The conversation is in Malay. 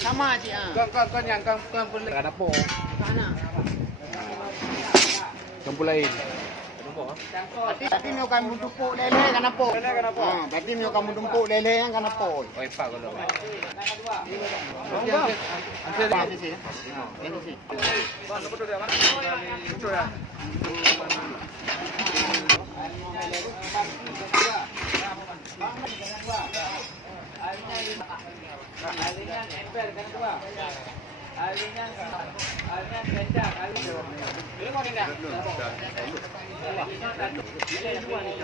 Sama cik Kau yang kau pun dapur. Kampung lain. Berarti ni kamu tumpuk lele kan apa? Berarti ni kamu tumpuk lele yang kan apa? Oh, empat kalau. Yang sisi. Yang sisi. Alingan empel kan dua. Alingan kencang. Ini mau tidak? Ini dua nih.